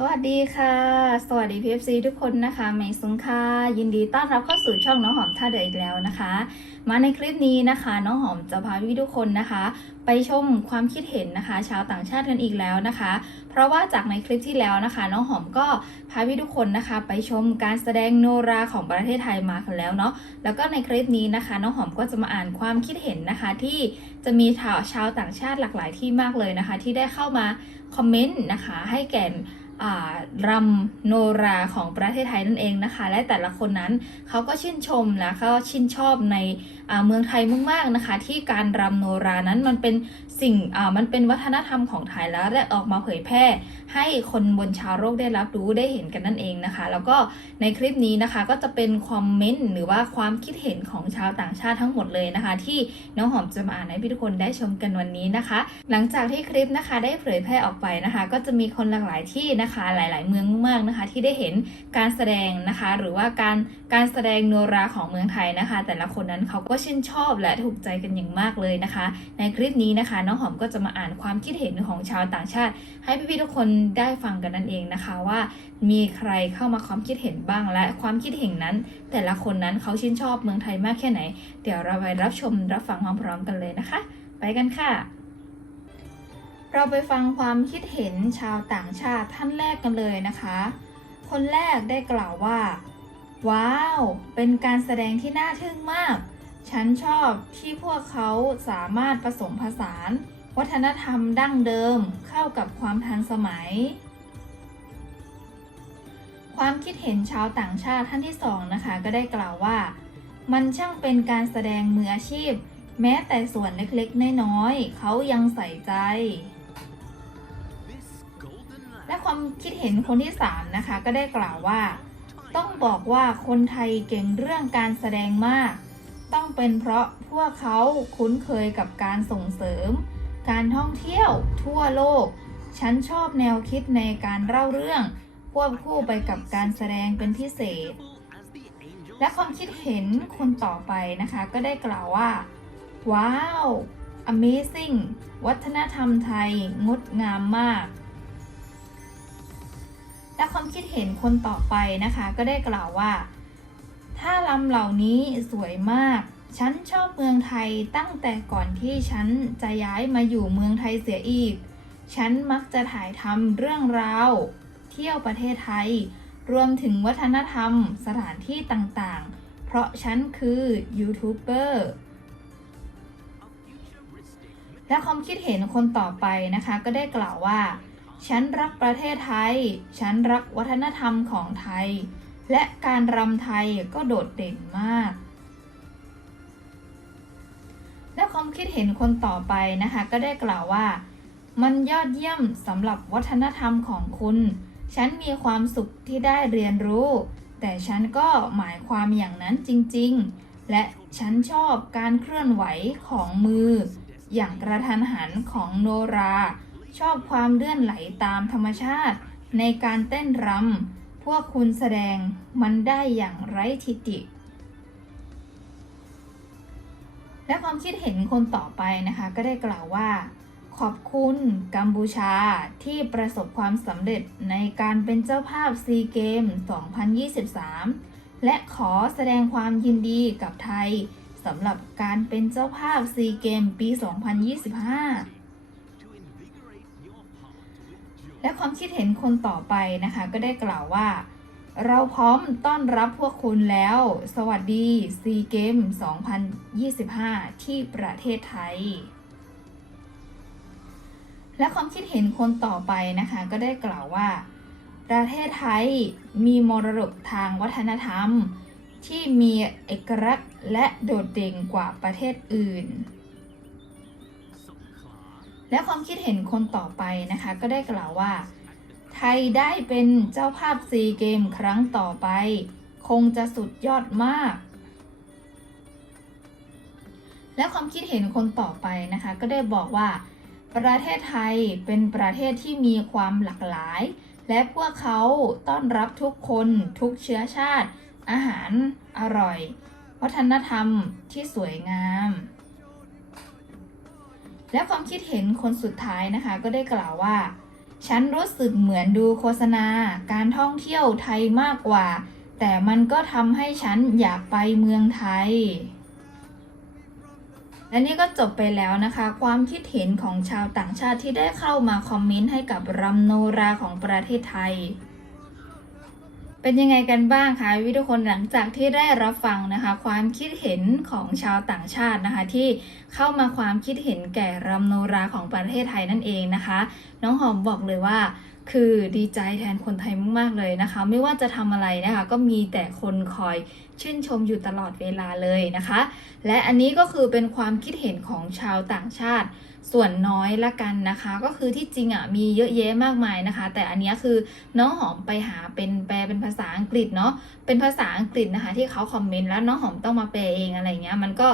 สวัสดีค่ะ สวัสดี PFC ทุกคนนะคะเมย์สุงค่ะยินดีต้อนรับเข้าสู่ช่องน้องหอมท่าเดืออีกแล้วนะคะ มาในคลิปนี้นะคะ น้องหอมจะพาพี่ทุกคนนะคะ ไปชมความคิดเห็นนะคะ ชาวต่างชาติกันอีกแล้วนะคะ เพราะว่าจากในคลิปที่แล้วนะคะ น้องหอมก็พาพี่ทุกคนนะคะ ไปชมการแสดงโนราของประเทศไทยมากันแล้วเนาะแล้วก็ในคลิปนี้นะคะ น้องหอมก็จะมาอ่านความคิดเห็นนะคะ ที่จะมีชาวชาวต่างชาติหลากหลายที่มากเลยนะคะ ที่ได้เข้ามาคอมเมนต์นะคะ ให้แก่ รำโนราของประเทศไทยนั่นเองนะคะ และแต่ละคนนั้นเขาก็ชื่นชมและเขาชื่นชอบในเมืองไทยมากๆนะคะ ที่การรำโนรานั้นมันเป็น สิ่งมันเป็นวัฒนธรรมของไทยแล้วได้ออกมาเผยแพร่ ให้คนบนชาวโลกได้รับรู้ได้เห็นกันนั่นเองนะคะ แล้วก็ในคลิปนี้นะคะก็จะเป็นคอมเมนต์หรือว่าความคิดเห็นของชาวต่างชาติทั้งหมดเลยนะคะ ที่น้องหอมจะมาอ่านให้พี่ทุกคนได้ชมกันวันนี้นะคะ หลังจากที่คลิปนะคะได้เผยแพร่ออกไปนะคะ ก็จะมีคนหลากหลายที่นะคะหลาย ๆ เมืองมากนะคะ ที่ได้เห็นการแสดงนะคะ หรือว่าการการแสดงโนราของเมืองไทยนะคะ แต่ละคนนั้นเขาก็ชื่นชอบและถูกใจกันอย่างมากเลยนะคะ ในคลิปนี้นะคะน้องหอมก็จะมาอ่านความคิดเห็นของชาวต่างชาติ ให้พี่ๆทุกคนได้ฟังกันนั่นเองนะคะว่า มีใครเข้ามาความคิดเห็นบ้างและความคิดเห็นนั้น แต่ละคนนั้นเขาชื่นชอบเมืองไทยมากแค่ไหน เดี๋ยวเราไปรับชมรับฟังพร้อมๆกันเลยนะคะ ไปกันค่ะเราไปฟังความคิดเห็นชาวต่างชาติท่านแรกกันเลยนะคะ คนแรกได้กล่าวว่า ว้าว เป็นการแสดงที่น่าทึ่งมาก ฉันชอบที่พวกเขาสามารถผสมผสาน วัฒนธรรมดั้งเดิมเข้ากับความทันสมัย ความคิดเห็นชาวต่างชาติท่านที่สองนะคะ ก็ได้กล่าวว่า มันช่างเป็นการแสดงมืออาชีพ แม้แต่ส่วนเล็กๆ น้อยๆเขายังใส่ใจ และความคิดเห็นคนที่สามนะคะ ก็ได้กล่าวว่า ต้องบอกว่าคนไทยเก่งเรื่องการแสดงมาก ต้องเป็นเพราะพวกเขาคุ้นเคยกับการส่งเสริม การท่องเที่ยวทั่วโลก ฉันชอบแนวคิดในการเล่าเรื่อง ควบคู่ไปกับการแสดงเป็นพิเศษ และความคิดเห็นคนต่อไปนะคะ ก็ได้กล่าวว่า ว้าว Amazing วัฒนธรรมไทย งดงามมาก และความคิดเห็นคนต่อไปนะคะ ก็ได้กล่าวว่า ถ้าลำเหล่านี้สวยมาก ฉันชอบเมืองไทยตั้งแต่ก่อนที่ฉันจะย้ายมาอยู่เมืองไทยเสียอีก ฉันมักจะถ่ายทำเรื่องราว เที่ยวประเทศไทย รวมถึงวัฒนธรรมสถานที่ต่างๆ เพราะฉันคือยูทูบเบอร์และความคิดเห็นคนต่อไปนะคะ ก็ได้กล่าวว่า ฉันรักประเทศไทย ฉันรักวัฒนธรรมของไทย และการรำไทยก็โดดเด่นมาก และความคิดเห็นคนต่อไปนะคะ ก็ได้กล่าวว่า มันยอดเยี่ยมสำหรับวัฒนธรรมของคุณ ฉันมีความสุขที่ได้เรียนรู้ แต่ฉันก็หมายความอย่างนั้นจริง ๆ และฉันชอบการเคลื่อนไหวของมือ อย่างกระทันหันของโนรา ชอบความเลื่อนไหลตามธรรมชาติ ในการเต้นรำ วกคุณแสดงมันได้อย่างไร้ทิฏฐิและความคิดเห็นคนต่อไปนะคะ ก็ได้กล่าวว่า ขอบคุณกัมพูชาที่ประสบความสำเร็จในการเป็นเจ้าภาพซีเกม 2023 และขอแสดงความยินดีกับไทยสำหรับการเป็นเจ้าภาพซีเกมปี 2025 และความคิดเห็นคนต่อไปนะคะ ก็ได้กล่าวว่า เราพร้อมต้อนรับพวกคุณแล้ว สวัสดีซีเกม2025 ที่ประเทศไทย และความคิดเห็นคนต่อไปนะคะ ก็ได้กล่าวว่า ประเทศไทยมีมรดกทางวัฒนธรรม ที่มีเอกลักษณ์และโดดเด่นกว่าประเทศอื่น และความคิดเห็นคนต่อไปนะคะ ก็ได้กล่าวว่า ไทยได้เป็นเจ้าภาพซีเกมครั้งต่อไป คงจะสุดยอดมาก และความคิดเห็นคนต่อไปนะคะ ก็ได้บอกว่า ประเทศไทยเป็นประเทศที่มีความหลากหลาย และพวกเขาต้อนรับทุกคนทุกเชื้อชาติ อาหารอร่อย วัฒนธรรมที่สวยงาม และความคิดเห็นคนสุดท้ายนะคะ ก็ได้กล่าวว่า ฉันรู้สึกเหมือนดูโฆษณาการท่องเที่ยวไทยมากกว่า แต่มันก็ทำให้ฉันอยากไปเมืองไทย และนี่ก็จบไปแล้วนะคะ ความคิดเห็นของชาวต่างชาติที่ได้เข้ามาคอมเมนต์ให้กับรำโนราของประเทศไทย เป็นยังไงกันบ้างคะวิทุกคนหลังจากที่ได้รับฟังนะคะ ความคิดเห็นของชาวต่างชาตินะคะ ที่เข้ามาความคิดเห็นแก่รำโนราของประเทศไทยนั่นเองนะคะ น้องหอมบอกเลยว่า คือดีใจแทนคนไทยมากๆเลยนะคะ ไม่ว่าจะทำอะไรนะคะ ก็มีแต่คนคอยชื่นชมอยู่ตลอดเวลาเลยนะคะ และอันนี้ก็คือเป็นความคิดเห็นของชาวต่างชาติ ส่วนน้อยละกันนะคะ ก็คือที่จริงอะมีเยอะแยะมากมายนะคะ แต่อันนี้คือน้องหอมไปหาเป็นแปลเป็นภาษาอังกฤษเนาะเป็นภาษาอังกฤษนะคะ ที่เขาคอมเมนต์แล้วน้องหอมต้องมาแปลเองอะไรเงี้ยมันก็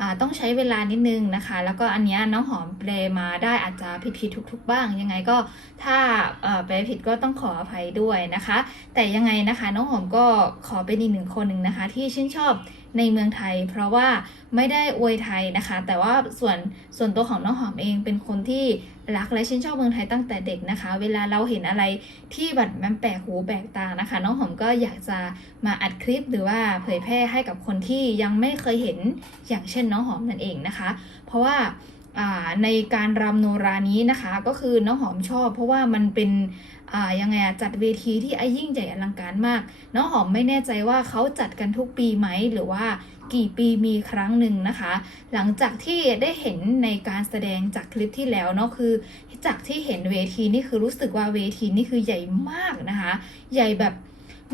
อ่าต้องใช้เวลานิดนึงนะคะ แล้วก็อันนี้น้องหอมแปลมาได้อาจจะผิดๆทุก ๆ บ้าง ยังไงก็ถ้าอ่อแปลผิดก็ต้องขออภัยด้วยนะคะ แต่ยังไงนะคะ น้องหอมก็ขอเป็นอีกหนึ่งคนหนึ่งนะคะ ที่ชื่นชอบ ในเมืองไทย เพราะว่าไม่ได้อวยไทยนะคะ แต่ว่าส่วนส่วนตัวของน้องหอมเองเป็นคนที่รักและชื่นชอบเมืองไทยตั้งแต่เด็กนะคะ เวลาเราเห็นอะไรที่แบบมันแปลกหูแปลกตานะคะ น้องหอมก็อยากจะมาอัดคลิปหรือว่าเผยแพร่ให้กับคนที่ยังไม่เคยเห็นอย่างเช่นน้องหอมนั่นเองนะคะ เพราะว่าในการรำโนรานี้นะคะ ก็คือน้องหอมชอบ เพราะว่ามันเป็น ยังไงอะจัดเวทีที่ไอ้ยิ่งใหญ่อลังการมากน้องหอมไม่แน่ใจว่าเขาจัดกันทุกปีไหมหรือว่ากี่ปีมีครั้งหนึ่งนะคะ หลังจากที่ได้เห็นในการแสดงจากคลิปที่แล้วเนาะคือ จากที่เห็นเวทีนี่คือรู้สึกว่าเวทีนี่คือใหญ่มากนะคะ ใหญ่แบบ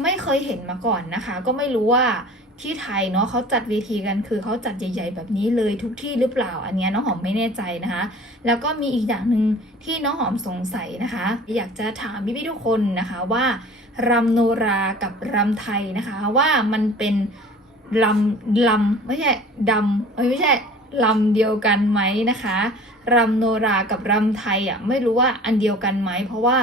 ไม่เคยเห็นมาก่อนนะคะ ก็ไม่รู้ว่า ที่ไทยเนาะเขาจัดเวทีกันคือเขาจัดใหญ่ ๆ แบบนี้เลยทุกที่หรือเปล่าอันเนี้ยน้องหอมไม่แน่ใจนะคะ แล้วก็มีอีกอย่างหนึ่งที่น้องหอมสงสัยนะคะ อยากจะถามพี่ๆทุกคนนะคะว่ารำโนรากับรำไทยนะคะว่ามันเป็นลำลำไม่ใช่ดำไม่ใช่ลำเดียวกันไหมนะคะรำโนรากับรำไทยอะไม่รู้ว่าอันเดียวกันไหมเพราะว่า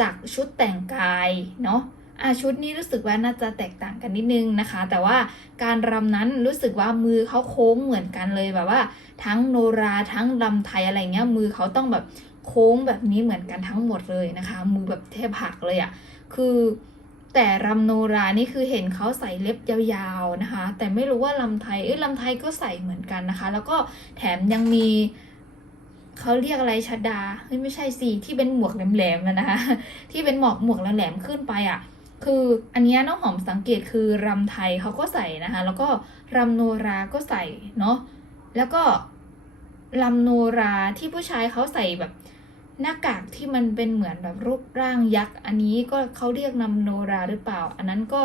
จากชุดแต่งกายเนาะ อะชุดนี้รู้สึกว่าน่าจะแตกต่างกันนิดนึงนะคะ แต่ว่าการรำนั้นรู้สึกว่ามือเขาโค้งเหมือนกันเลยแบบว่า ทั้งโนราทั้งลำไทยอะไรเงี้ยมือเขาต้องแบบโค้งแบบนี้เหมือนกันทั้งหมดเลยนะคะ มือแบบแทบหักเลยอะ่ะคือแต่รำโนรานี่คือเห็นเขาใส่เล็บยาวๆนะคะ แต่ไม่รู้ว่าลำไทยเอ้ยลำไทยก็ใส่เหมือนกันนะคะ แล้วก็แถมยังมีเขาเรียกอะไรชัดดาเฮ้ยไม่ใช่สิที่เป็นหมวกแหลมๆนะคะ ที่เป็นหมวกหมวกแหลมๆขึ้นไปอะ คืออันนี้น้องหอมสังเกตคือรำไทยเขาก็ใส่นะคะ แล้วก็รำโนราก็ใส่เนาะแล้วก็ลำโนราที่ผู้ชายเขาใส่แบบหน้ากากที่มันเป็นเหมือนแบบรูปร่างยักษ์อันนี้ก็เขาเรียกนำโนราหรือเปล่า อันนั้นก็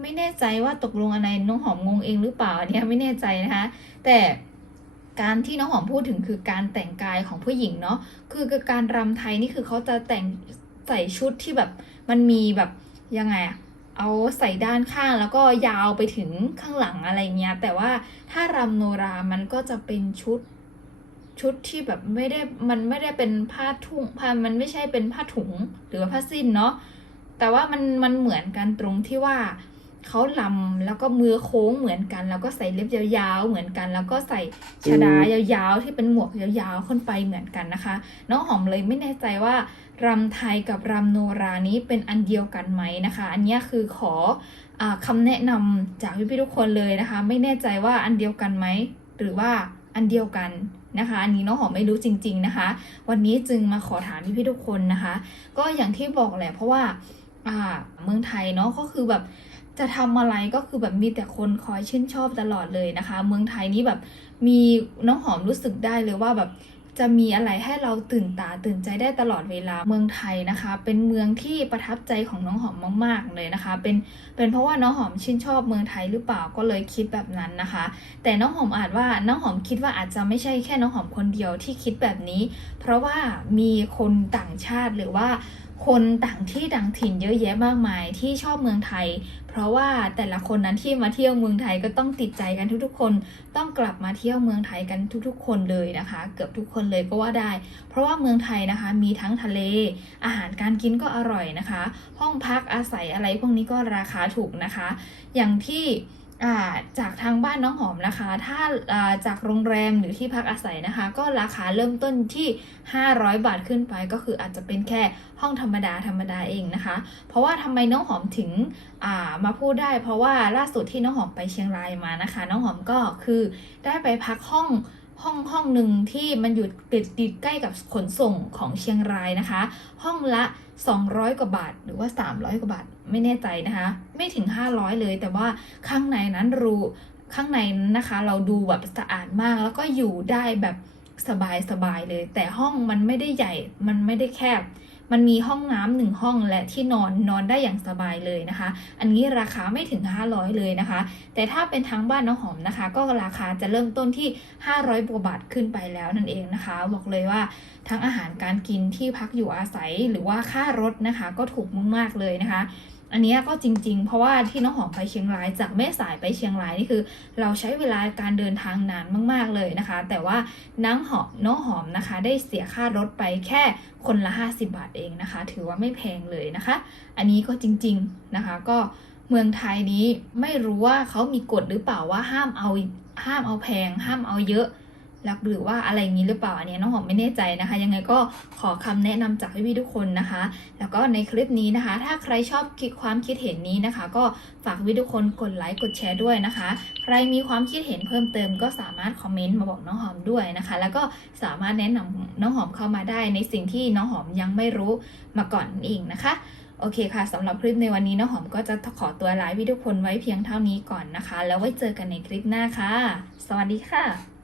ไม่แน่ใจว่าตกลงอะไรน้องหอมงงเองหรือเปล่าอันนี้ไม่แน่ใจนะคะ แต่การที่น้องหอมพูดถึงคือการแต่งกายของผู้หญิงเนาะคือการรำไทยนี่คือเขาจะแต่งใส่ชุดที่แบบมันมีแบบ ยังไงอะเอาใส่ด้านข้างแล้วก็ยาวไปถึงข้างหลังอะไรเงี้ย แต่ว่าถ้ารำโนรา มันก็จะเป็นชุดชุดที่แบบไม่ได้มันไม่ได้เป็นผ้าถุงผ้ามันไม่ใช่เป็นผ้าถุงหรือผ้าสิ้นเนาะแต่ว่ามันมันเหมือนกันตรงที่ว่า เขาลำแล้วก็มือโค้งเหมือนกัน แล้วก็ใส่เล็บยาวๆเหมือนกัน แล้วก็ใส่ชดายาวๆที่เป็นหมวกยาวๆขึ้นไปเหมือนกันนะคะ น้องหอมเลยไม่แน่ใจว่ารำไทยกับรำโนรานี้เป็นอันเดียวกันไหมนะคะ อันนี้คือขออคำแนะนำจากพี่ๆทุกคนเลยนะคะ ไม่แน่ใจว่าอันเดียวกันไหมหรือว่าอันเดียวกันนะคะอันนี้น้องหอมไม่รู้จริง ๆนะคะ วันนี้จึงมาขอถามพี่ๆทุกคนนะคะ ก็อย่างที่บอกแหละเพราะว่าเมืองไทยเนาะก็คือแบบ จะทำอะไรก็คือแบบมีแต่คนคอยชื่นชอบตลอดเลยนะคะ เมืองไทยนี่แบบมีน้องหอมรู้สึกได้เลยว่าแบบจะมีอะไรให้เราตื่นตาตื่นใจได้ตลอดเวลาเมืองไทยนะคะ เป็นเมืองที่ประทับใจของน้องหอมมาก ๆ เลยนะคะ เป็นเป็นเพราะว่าน้องหอมชื่นชอบเมืองไทยหรือเปล่าก็เลยคิดแบบนั้นนะคะ แต่น้องหอมอาจว่าน้องหอมคิดว่าอาจจะไม่ใช่แค่น้องหอมคนเดียวที่คิดแบบนี้ เพราะว่ามีคนต่างชาติหรือว่า คนต่างที่ต่างถิ่นเยอะแยะมากมายที่ชอบเมืองไทย เพราะว่าแต่ละคนนั้นที่มาเที่ยวเมืองไทยก็ต้องติดใจกันทุกๆ คน ต้องกลับมาเที่ยวเมืองไทยกันทุกๆ คนเลยนะคะ เกือบทุกคนเลยก็ว่าได้ เพราะว่าเมืองไทยนะคะ มีทั้งทะเล อาหารการกินก็อร่อยนะคะ ห้องพักอาศัยอะไรพวกนี้ก็ราคาถูกนะคะ อย่างที่ จากทางบ้านน้องหอมนะคะ ถ้าาจากโรงแรมหรือที่พักอาศัยนะคะ ก็ราคาเริ่มต้นที่ 500 บาทขึ้นไปก็คืออาจจะเป็นแค่ห้องธรรมดาธรรมดาเองนะคะ เพราะว่าทำไมน้องหอมถึงามาพูดได้ เพราะว่าล่าสุดที่น้องหอมไปเชียงรายมานะคะ น้องหอมก็คือได้ไปพักห้อง ห้องห้องหนึ่งที่มันอยู่ติดติดใกล้กับขนส่งของเชียงรายนะคะ ห้องละ 200 กว่าบาท หรือว่า 300 กว่าบาท ไม่แน่ใจนะคะ ไม่ถึง 500 เลย แต่ว่าข้างในนั้นรูข้างในนั้นนะคะ เราดูแบบสะอาดมากแล้วก็อยู่ได้แบบสบายสบายเลย แต่ห้องมันไม่ได้ใหญ่มันไม่ได้แคบ มันมีห้องน้ำหนึ่งห้องและที่นอนนอนได้อย่างสบายเลยนะคะ อันนี้ราคาไม่ถึง 500 เลยนะคะ แต่ถ้าเป็นทางบ้านน้องหอมนะคะ ก็ราคาจะเริ่มต้นที่ 500บว่าบาทขึ้นไปแล้วนั่นเองนะคะ บอกเลยว่าทั้งอาหารการกินที่พักอยู่อาศัยหรือว่าค่ารถนะคะ ก็ถูกมากๆเลยนะคะ อันนี้ก็จริง ๆ เพราะว่าที่น้องหอมไปเชียงราย จากแม่สายไปเชียงรายนี่คือ เราใช้เวลาการเดินทางนานมาก ๆเลยนะคะ แต่ว่าน้องหอมน้องหอมนะคะ ได้เสียค่ารถไปแค่คนละ 50 บาทเองนะคะ ถือว่าไม่แพงเลยนะคะ อันนี้ก็จริง ๆนะคะ ก็เมืองไทยนี้ไม่รู้ว่าเขามีกฎหรือเปล่าว่าห้ามเอาห้ามเอาแพง ห้ามเอาเยอะ หลักหรือว่าอะไรงนี้หรือเปล่าอันนี้น้องหอมไม่แน่ใจนะคะ ยังไงก็ขอคำแนะนำจากพี่ๆทุกคนนะคะ แล้วก็ในคลิปนี้นะคะ ถ้าใครชอบคิดความคิดเห็นนี้นะคะ ก็ฝากพี่ทุกคนกดไลค์กดแชร์ด้วยนะคะ ใครมีความคิดเห็นเพิ่มเติมก็สามารถคอมเมนต์มาบอกน้องหอมด้วยนะคะ แล้วก็สามารถแนะนำน้องหอมเข้ามาได้ในสิ่งที่น้องหอมยังไม่รู้มาก่อนนั่นเองนะคะโอเคค่ะ สำหรับคลิปในวันนี้น้องหอมก็จะขอตัวลาพี่ทุกคนไว้เพียงเท่านี้ก่อนนะคะ แล้วไว้เจอกันในคลิปหน้าค่ะ สวัสดีค่ะ